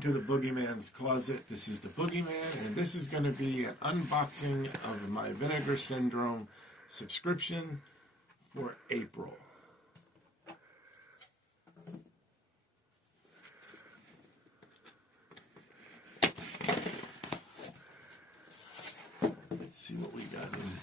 Welcome to the Boogeyman's Closet. This is the Boogeyman, and this is going to be an unboxing of my Vinegar Syndrome subscription for April. Let's see what we got in here.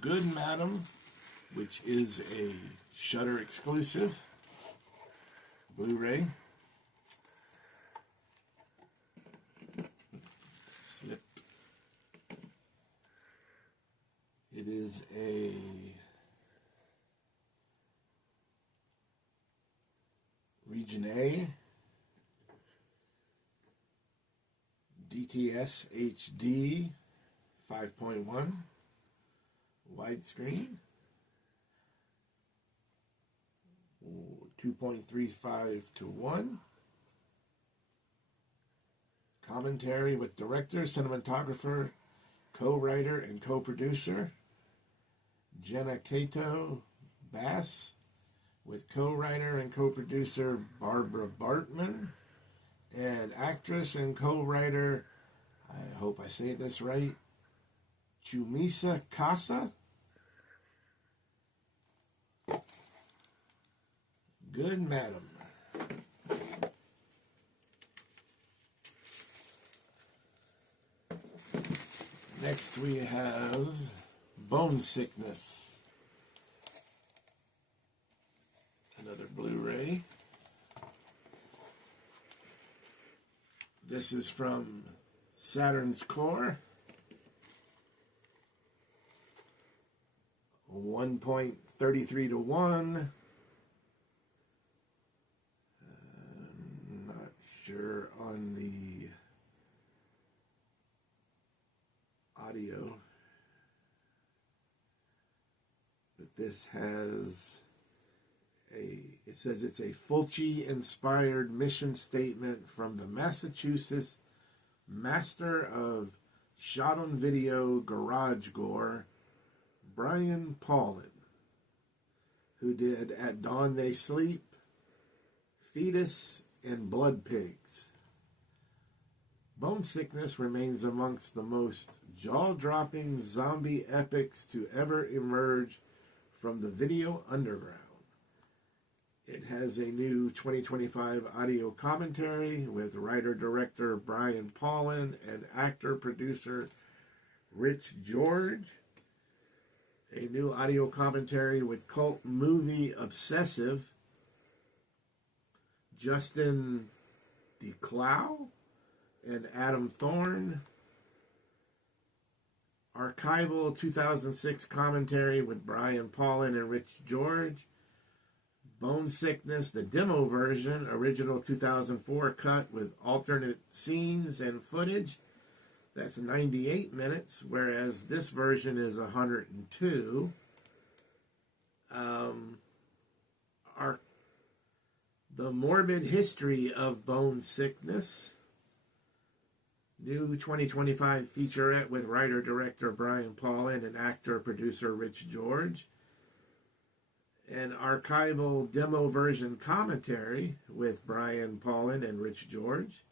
Good Madam, which is a Shudder exclusive Blu-ray. Slip. It is a Region A DTS HD 5.1 widescreen, 2.35 to 1. Commentary with director, cinematographer, co-writer, and co-producer Jenna Cato Bass, with co-writer and co-producer Barbara Bartman, and actress and co-writer, I hope I say this right, Chumisa Casa. Good Madam. Next we have Bone Sickness. Another Blu-ray. This is from Saturn's Core. 1.33 to 1. I'm not sure on the audio, but this has it says it's a Fulci inspired mission statement from the Massachusetts master of shot on video garage gore, Brian Paulin, who did At Dawn They Sleep, Fetus, and Blood Pigs. Bone Sickness remains amongst the most jaw-dropping zombie epics to ever emerge from the video underground. It has a new 2025 audio commentary with writer-director Brian Paulin and actor-producer Rich George. A new audio commentary with cult movie obsessive Justin DeClow and Adam Thorne. Archival 2006 commentary with Brian Paulin and Rich George. Bone Sickness, the demo version, original 2004 cut with alternate scenes and footage. That's 98 minutes, whereas this version is 102. The Morbid History of Bone Sickness. New 2025 featurette with writer-director Brian Paulin and actor-producer Rich George. An archival demo version commentary with Brian Paulin and Rich George.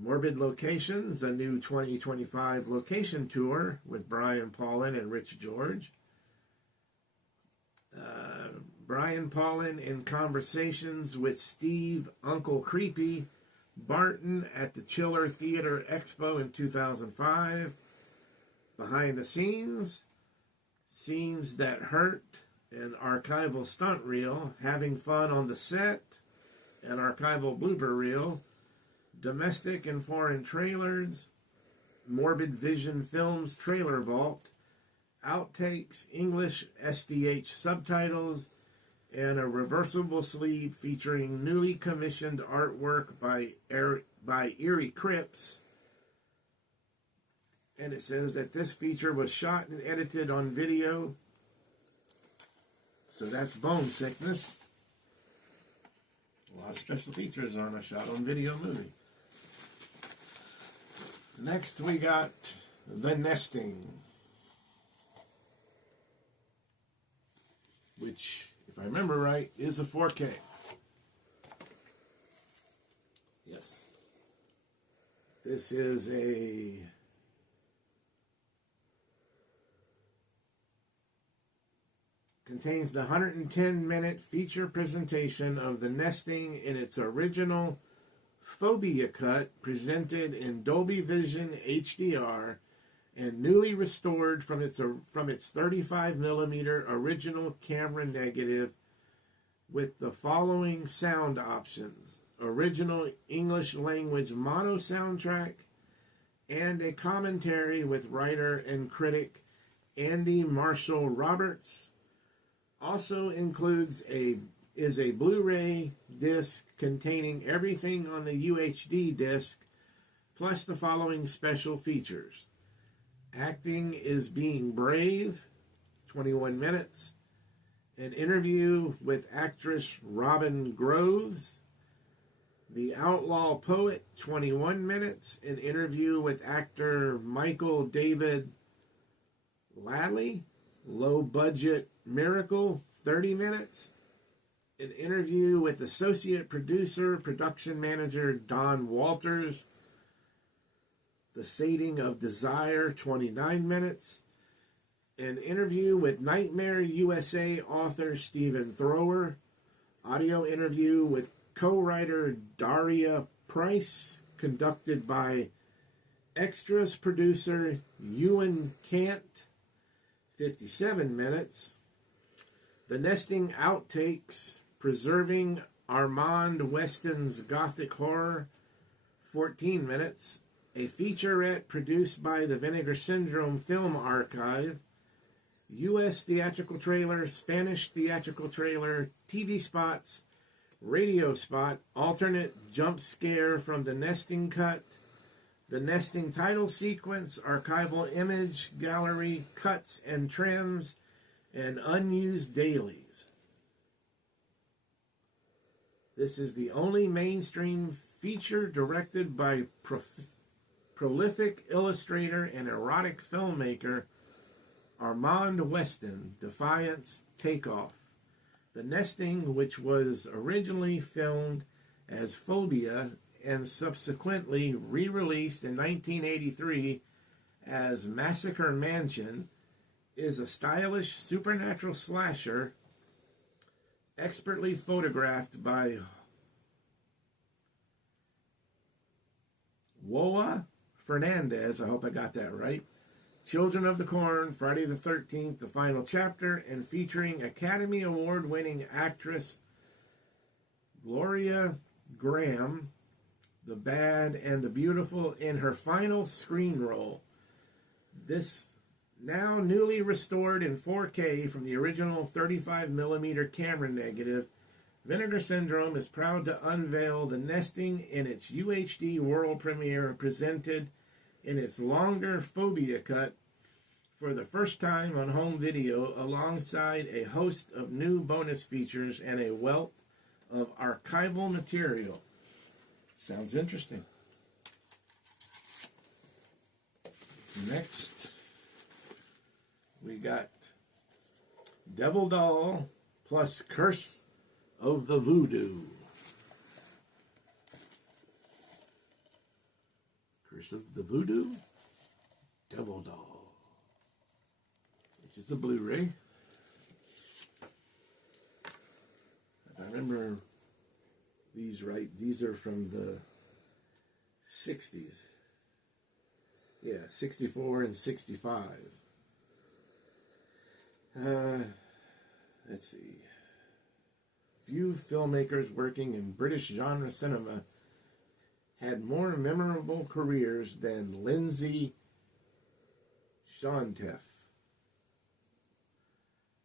Morbid Locations, a new 2025 location tour with Brian Paulin and Rich George. Brian Paulin in conversations with Steve Uncle Creepy Barton at the Chiller Theater Expo in 2005. Behind the scenes, Scenes That Hurt, an archival stunt reel, Having Fun on the Set, an archival blooper reel, Domestic and Foreign Trailers, Morbid Vision Films Trailer Vault, Outtakes, English SDH subtitles, and a reversible sleeve featuring newly commissioned artwork by Eerie Cripps. And it says that this feature was shot and edited on video. So that's Bone Sickness. A lot of special features on a shot on video movie. Next we got The Nesting. which, if I remember right, is a 4K. Yes. This is contains the 110-minute feature presentation of the nesting in its original Phobia cut, presented in Dolby Vision HDR and newly restored from its 35mm original camera negative with the following sound options: original English language mono soundtrack and a commentary with writer and critic Andy Marshall Roberts. Also includes a Blu-ray disc containing everything on the UHD disc, plus the following special features: acting is being brave, 21 minutes, an interview with actress Robin Groves, the outlaw poet, 21 minutes, an interview with actor Michael David Lally, low budget miracle, 30 minutes, an interview with associate producer, production manager Don Walters, the Sating of Desire, 29 minutes, an interview with Nightmare USA author Stephen Thrower, audio interview with co-writer Daria Price, conducted by extras producer Ewan Cant, 57 minutes, the nesting outtakes, preserving Armand Weston's gothic horror, 14 minutes, a featurette produced by the Vinegar Syndrome Film Archive, U.S. theatrical trailer, Spanish theatrical trailer, TV spots, radio spot, alternate jump scare from the nesting cut, the nesting title sequence, archival image gallery, cuts and trims, and unused dailies. This is the only mainstream feature directed by prolific illustrator and erotic filmmaker Armand Weston, Defiance Takeoff. The Nesting, which was originally filmed as Phobia and subsequently re-released in 1983 as Massacre Mansion, is a stylish supernatural slasher expertly photographed by Woa Fernandez, I hope I got that right, Children of the Corn, Friday the 13th, the final chapter, and featuring Academy Award-winning actress Gloria Graham, the Bad and the Beautiful, in her final screen role. This now newly restored in 4K from the original 35mm camera negative, Vinegar Syndrome is proud to unveil the nesting in its UHD world premiere, presented in its longer Phobia cut for the first time on home video, alongside a host of new bonus features and a wealth of archival material. Sounds interesting. Next, we got Devil Doll plus Curse of the Voodoo. Curse of the Voodoo, Devil Doll, which is a Blu-ray. If I remember these right, these are from the 60s. Yeah, 64 and 65. Let's see. Few filmmakers working in British genre cinema had more memorable careers than Lindsay Shonteff.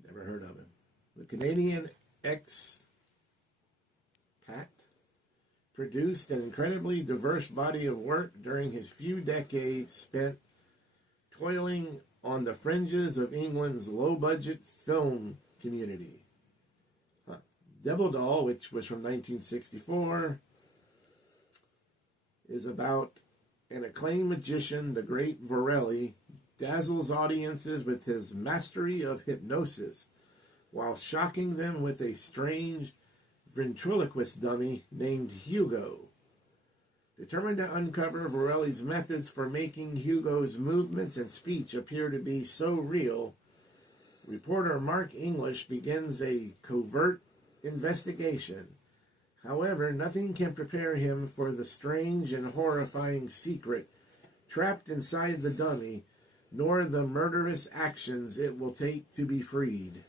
Never heard of him. The Canadian expat produced an incredibly diverse body of work during his few decades spent toiling on the fringes of England's low-budget film community. Devil Doll, which was from 1964, is about an acclaimed magician, the great Vorelli, dazzles audiences with his mastery of hypnosis, while shocking them with a strange ventriloquist dummy named Hugo. Determined to uncover Borelli's methods for making Hugo's movements and speech appear to be so real, reporter Mark English begins a covert investigation. However, nothing can prepare him for the strange and horrifying secret trapped inside the dummy, nor the murderous actions it will take to be freed.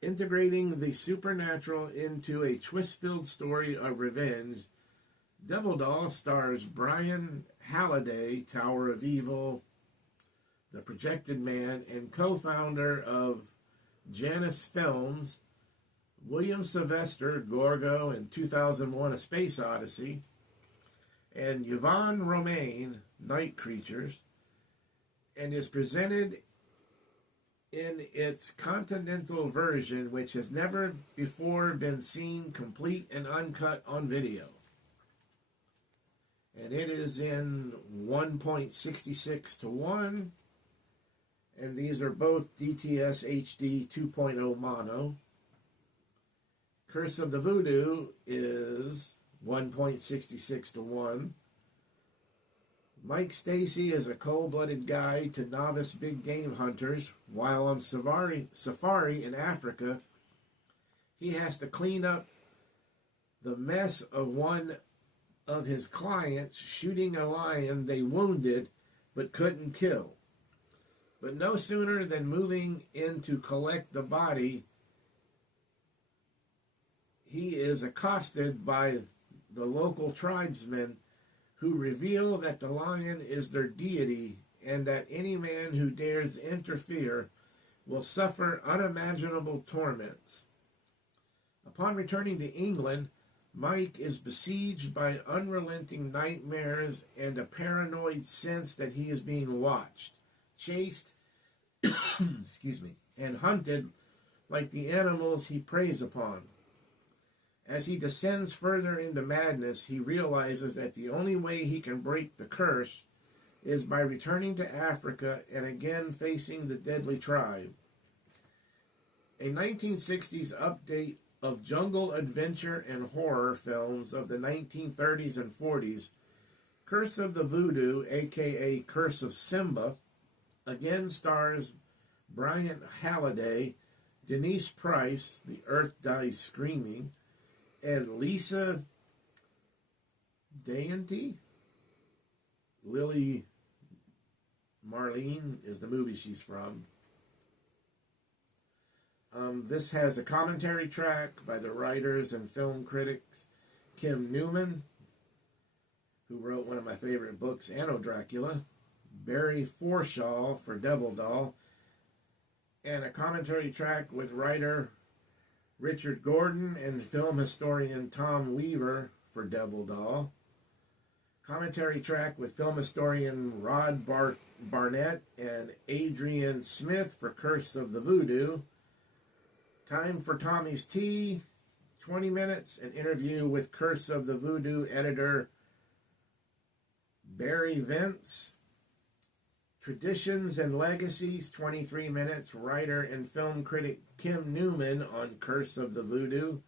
Integrating the supernatural into a twist-filled story of revenge, Devil Doll stars Brian Halliday, Tower of Evil, The Projected Man, and co-founder of Janus Films, William Sylvester, Gorgo, in 2001 A Space Odyssey, and Yvonne Romaine, Night Creatures, and is presented in its continental version, which has never before been seen complete and uncut on video. And it is in 1.66 to 1, and these are both DTS HD 2.0 mono. Curse of the Voodoo is 1.66 to 1. Mike Stacy is a cold-blooded guide to novice big game hunters. While on safari in Africa, he has to clean up the mess of one of his clients shooting a lion they wounded but couldn't kill. But no sooner than moving in to collect the body, he is accosted by the local tribesmen, who reveal that the lion is their deity and that any man who dares interfere will suffer unimaginable torments. Upon returning to England, Mike is besieged by unrelenting nightmares and a paranoid sense that he is being watched, chased, and hunted like the animals he preys upon. As he descends further into madness, he realizes that the only way he can break the curse is by returning to Africa and again facing the deadly tribe. A 1960s update of jungle adventure and horror films of the 1930s and 40s, Curse of the Voodoo, aka Curse of Simba, again stars Brian Halliday, Denise Price, The Earth Dies Screaming, and Lisa Dainty. Lily Marlene is the movie she's from. This has a commentary track by the writers and film critics Kim Newman, who wrote one of my favorite books, Anno Dracula, Barry Forshaw for Devil Doll, and a commentary track with writer Richard Gordon and film historian Tom Weaver for Devil Doll. Commentary track with film historian Rod Barnett and Adrian Smith for Curse of the Voodoo. Time for Tommy's Tea, 20 minutes. An interview with Curse of the Voodoo editor Barry Vance. Traditions and Legacies, 23 minutes. Writer and film critic Kim Newman on Curse of the Voodoo.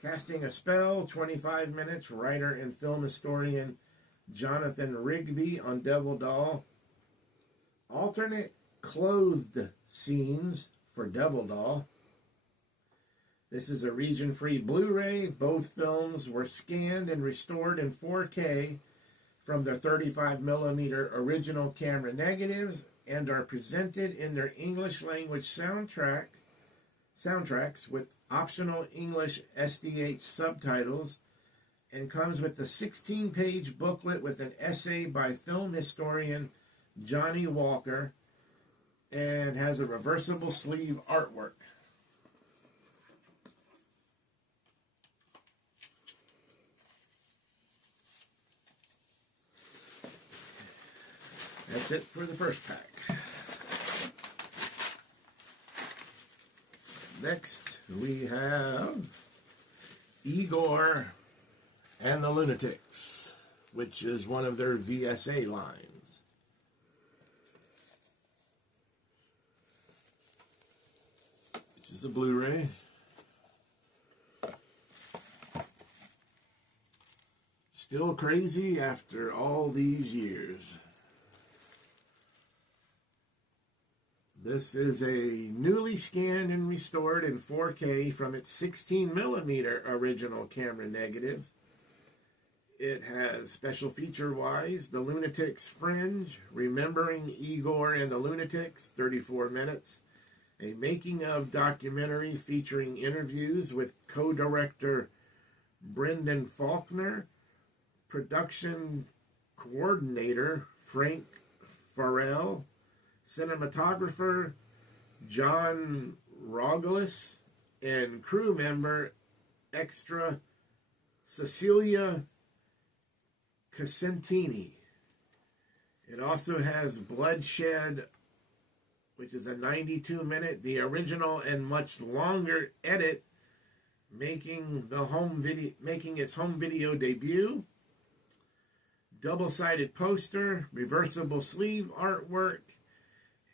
Casting a Spell, 25 minutes. Writer and film historian Jonathan Rigby on Devil Doll. Alternate clothed scenes for Devil Doll. This is a region-free Blu-ray. Both films were scanned and restored in 4K from their 35mm original camera negatives and are presented in their English language soundtracks with optional English SDH subtitles, and comes with a 16-page booklet with an essay by film historian Johnny Walker and has a reversible sleeve artwork. That's it for the first pack. Next, we have Igor and the Lunatics, which is one of their VSA lines. the Blu-ray. Still crazy after all these years. This is a newly scanned and restored in 4K from its 16mm original camera negative. It has special feature-wise, The Lunatic's Fringe, Remembering Igor and the Lunatics, 34 minutes, a making-of documentary featuring interviews with co-director Brendan Faulkner, production coordinator Frank Farrell, cinematographer John Rogolis, and crew member extra Cecilia Casentini. It also has Bloodshed, which is a 92-minute, the original and much longer edit, making its home video debut. Double-sided poster, reversible sleeve artwork,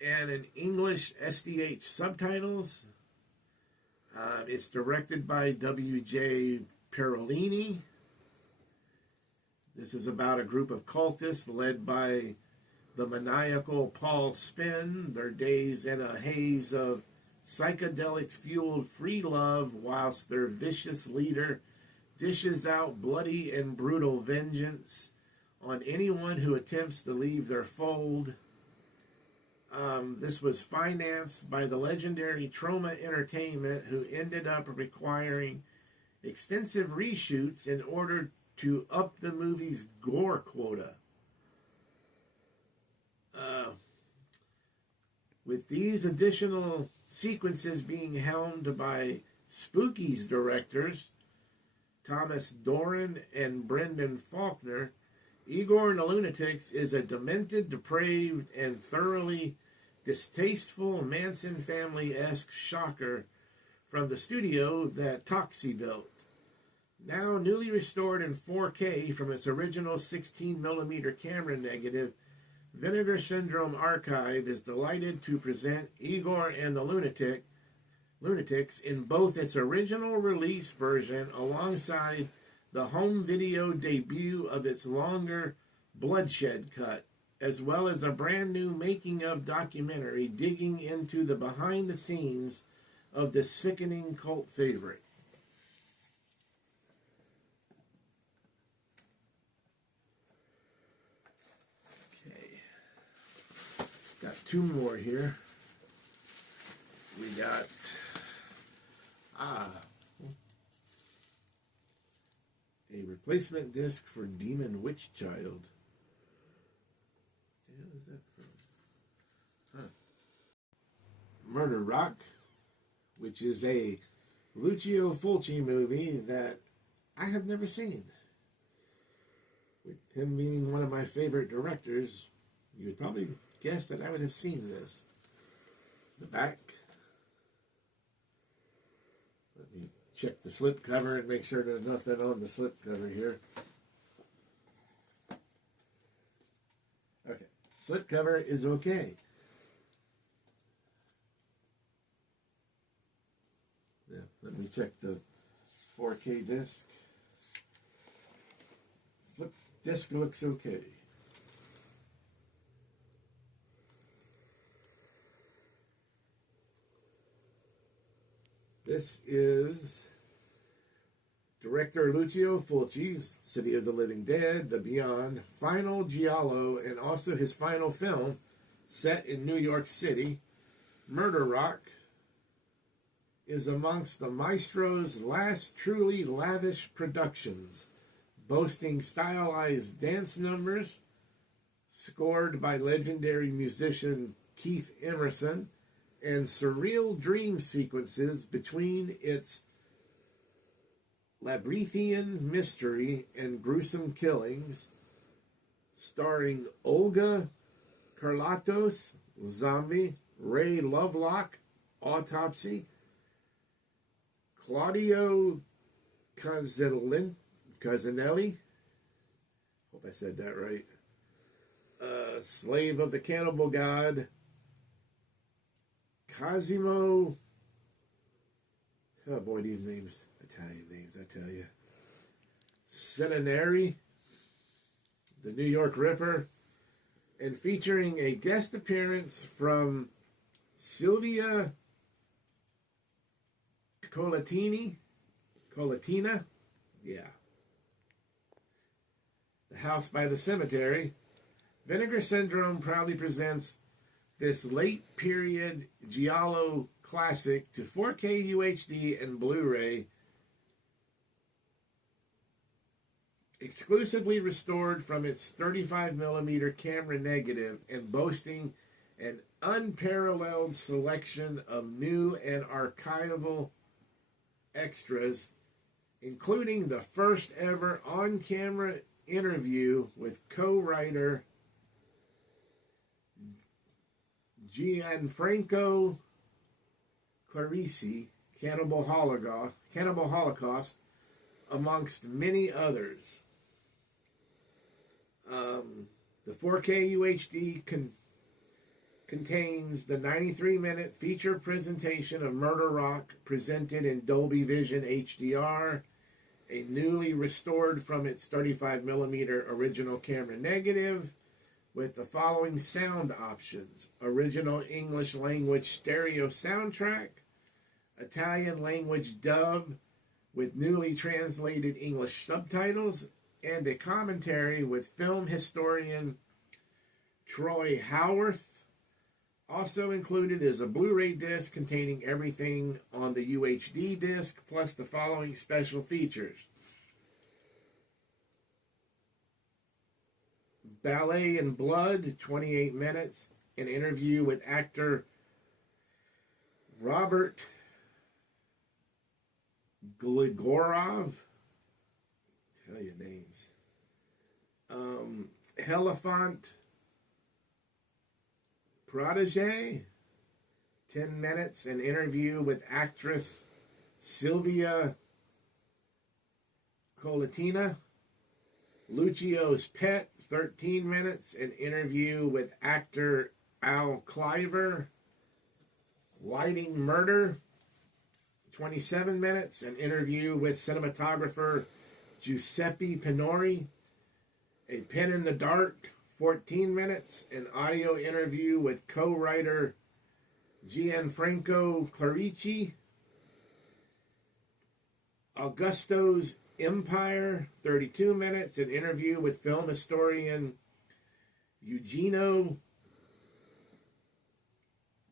and an English SDH subtitles. It's directed by W.J. Perolini. This is about a group of cultists led by the maniacal Paul Spinn, their days in a haze of psychedelic-fueled free love, whilst their vicious leader dishes out bloody and brutal vengeance on anyone who attempts to leave their fold. This was financed by the legendary Troma Entertainment, who ended up requiring extensive reshoots in order to up the movie's gore quota. With these additional sequences being helmed by Spooky's directors, Thomas Doran and Brendan Faulkner, Igor and the Lunatics is a demented, depraved, and thoroughly distasteful Manson family-esque shocker from the studio that Toxie built. Now newly restored in 4K from its original 16mm camera negative, Vinegar Syndrome Archive is delighted to present Igor and the Lunatics in both its original release version alongside the home video debut of its longer Bloodshed cut, as well as a brand new making-of documentary digging into the behind-the-scenes of this sickening cult favorite. Okay, got two more here. We got a replacement disc for Demon Witch Child. What the hell is that from? Murder Rock, which is a Lucio Fulci movie that I have never seen. With him being one of my favorite directors, you would probably guess that I would have seen this. The back. Let me check the slipcover and make sure there's nothing on the slipcover here. Okay, slipcover is okay. Yeah, let me check the 4K disc. Slip disc looks okay. This is director Lucio Fulci's City of the Living Dead, The Beyond, final giallo, and also his final film set in New York City. Murder Rock is amongst the maestro's last truly lavish productions, boasting stylized dance numbers scored by legendary musician Keith Emerson, and surreal dream sequences between its labyrinthian mystery and gruesome killings, starring Olga Karlatos, Zombie, Ray Lovelock, Autopsy, Claudio Casanelli, hope I said that right, Slave of the Cannibal God, Cosimo Oh boy, these names, Italian names, I tell you. Centenary, the New York Ripper, and featuring a guest appearance from Sylvia Colatina, yeah. The House by the Cemetery. Vinegar Syndrome proudly presents this late period Giallo classic to 4K UHD and Blu-ray, exclusively restored from its 35mm camera negative and boasting an unparalleled selection of new and archival extras, including the first ever on-camera interview with co-writer Gianfranco Clarici, Cannibal Holocaust, amongst many others. The 4K UHD contains the 93-minute feature presentation of Murder Rock presented in Dolby Vision HDR, a newly restored from its 35mm original camera negative, with the following sound options: original English language stereo soundtrack, Italian language dub with newly translated English subtitles, and a commentary with film historian Troy Howarth. Also included is a Blu-ray disc containing everything on the UHD disc, plus the following special features: Ballet in Blood, 28 minutes, an interview with actor Robert Gligorov. Tell you names. Helifant Protege, 10 minutes, an interview with actress Sylvia Colatina. Lucio's Pet, 13 minutes, an interview with actor Al Cliver. Lighting Murder, 27 minutes, an interview with cinematographer Giuseppe Pinori. A Pen in the Dark, 14 minutes, an audio interview with co-writer Gianfranco Clarici. Augusto's Empire, 32 minutes, an interview with film historian Eugenio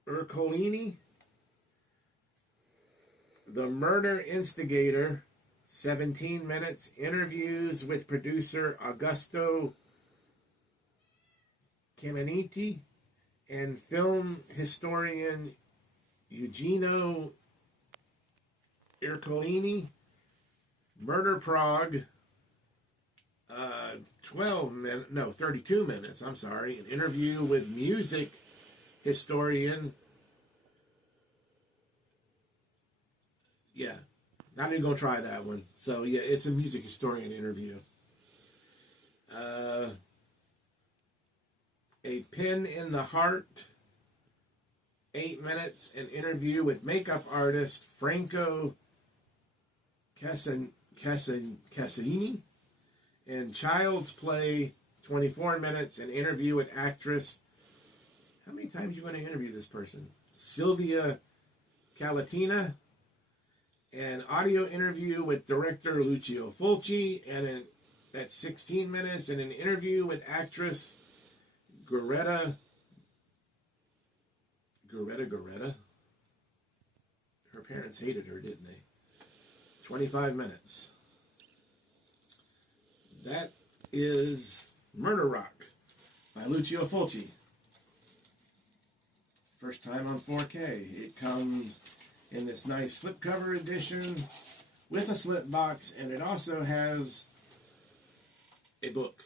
Ercolini. The Murder Instigator, 17 minutes, interviews with producer Augusto Caminiti and film historian Eugenio Ercolini. Murder Prague, 32 minutes, I'm sorry. An interview with music historian. Yeah, not even going to try that one. So, yeah, it's a music historian interview. A Pin in the Heart, 8 minutes. An interview with makeup artist Franco Cassini. And Child's Play, 24 minutes. An interview with actress. How many times are you going to interview this person? Sylvia Calatina. An audio interview with director Lucio Fulci, and that's 16 minutes, and an interview with actress Goretta. Her parents hated her, didn't they? 25 minutes. That is Murder Rock by Lucio Fulci. First time on 4K. It comes in this nice slipcover edition with a slip box, and it also has a book.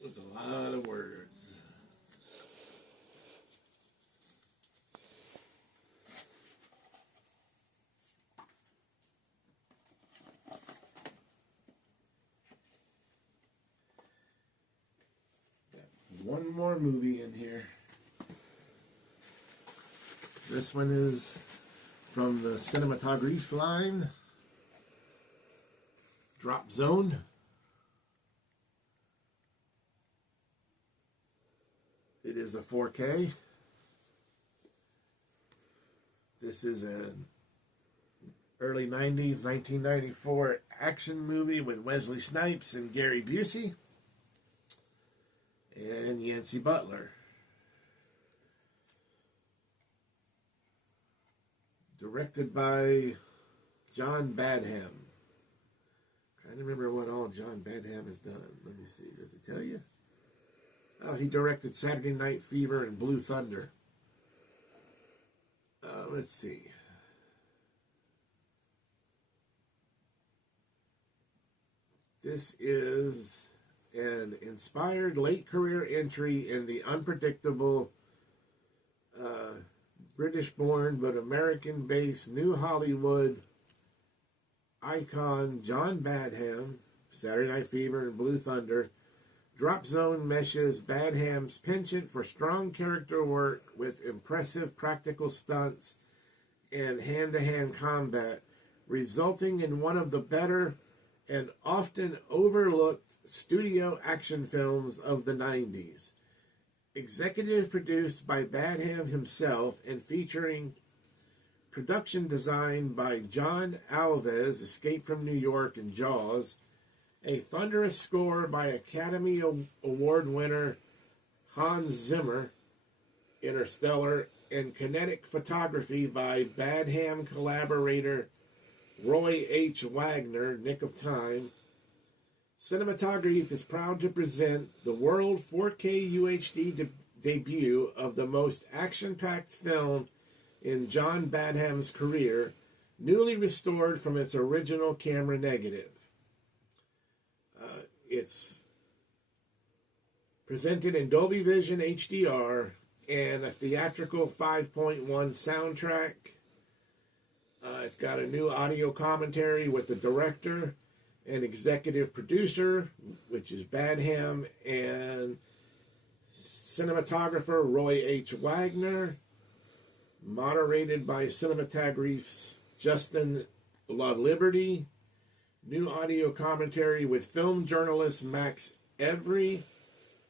With a lot of words. one more movie in here. This one is from the Cinematograph line. Drop Zone. It is a 4K. This is an early 90s, 1994 action movie with Wesley Snipes and Gary Busey and Yancey Butler. Directed by John Badham. Trying to remember what all John Badham has done. Let me see. Does it tell you? Oh, he directed Saturday Night Fever and Blue Thunder. Let's see. This is an inspired late career entry in the unpredictable British-born but American-based New Hollywood icon John Badham, Saturday Night Fever and Blue Thunder. Drop Zone meshes Badham's penchant for strong character work with impressive practical stunts and hand-to-hand combat, resulting in one of the better and often overlooked studio action films of the 90s. Executive produced by Badham himself and featuring production design by John Alves, Escape from New York and Jaws, a thunderous score by Academy Award winner Hans Zimmer, Interstellar, and kinetic photography by Badham collaborator Roy H. Wagner, Nick of Time. Cinematograph is proud to present the world 4K UHD debut of the most action-packed film in John Badham's career, newly restored from its original camera negative. It's presented in Dolby Vision HDR and a theatrical 5.1 soundtrack. It's got a new audio commentary with the director and executive producer, which is Badham, and cinematographer Roy H. Wagner, moderated by Cinematograph's Justin LaLiberty. New audio commentary with film journalist Max Every.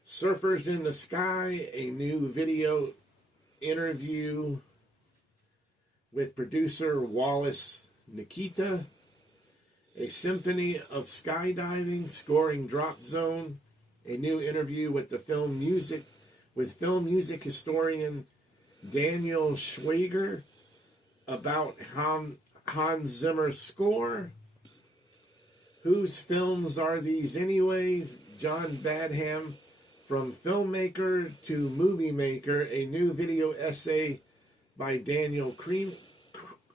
Surfers in the Sky, a new video interview with producer Wallace Nikita. A symphony of skydiving, scoring Drop Zone. A new interview with film music historian Daniel Schwager about Hans Zimmer's score. Whose films are these anyways? John Badham, From Filmmaker to Movie Maker, a new video essay by Daniel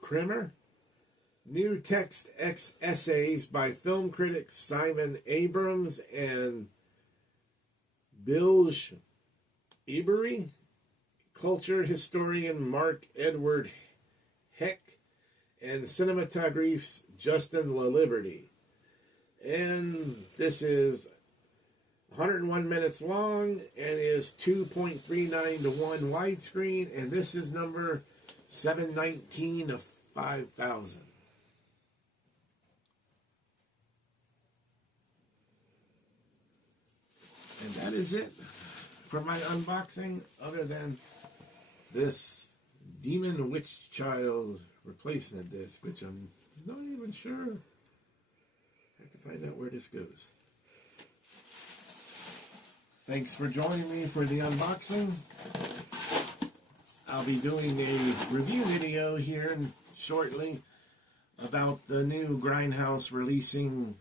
Kremer. New text essays by film critics Simon Abrams and Bilge Ebery. Culture historian Mark Edward Heck. And Cinematograph's Justin LaLiberty. And this is 101 minutes long and is 2.39 to 1 widescreen. And this is number 719 of 5,000. And that is it for my unboxing, other than this Demon Witch Child replacement disc, which I'm not even sure. I have to find out where this goes. Thanks for joining me for the unboxing. I'll be doing a review video here shortly about the new Grindhouse releasing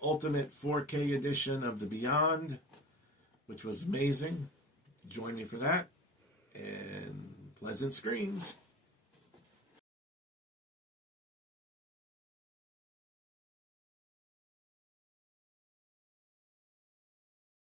Ultimate 4K edition of The Beyond, which was amazing. Join me for that, and pleasant screens.